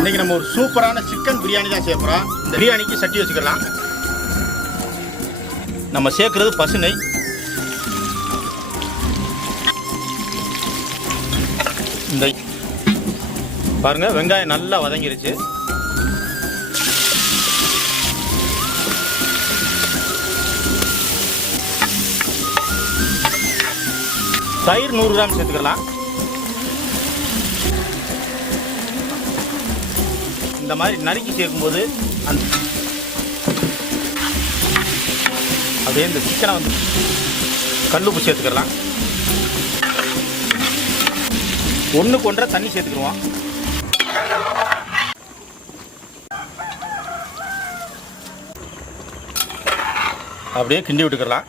இன்றைக்கி நம்ம ஒரு சூப்பரான சிக்கன் பிரியாணி தான் செய்ய போகிறோம். இந்த பிரியாணிக்கு சட்டி வச்சுக்கலாம். நம்ம சேர்க்குறது பசு நெய். இந்த பாருங்கள், வெங்காயம் நல்லா வதங்கிருச்சு. தயிர் 100 கிராம் சேர்த்துக்கலாம். இந்த மாதிரி நறுக்கி சேர்க்கும்போது அப்படியே இந்த சிக்கனை வந்து கல்லுப்பு சேர்த்துக்கலாம். 1க்கு 1 தண்ணி சேர்த்துக்கிடுவோம். அப்படியே கிண்டி விட்டுக்கலாம்.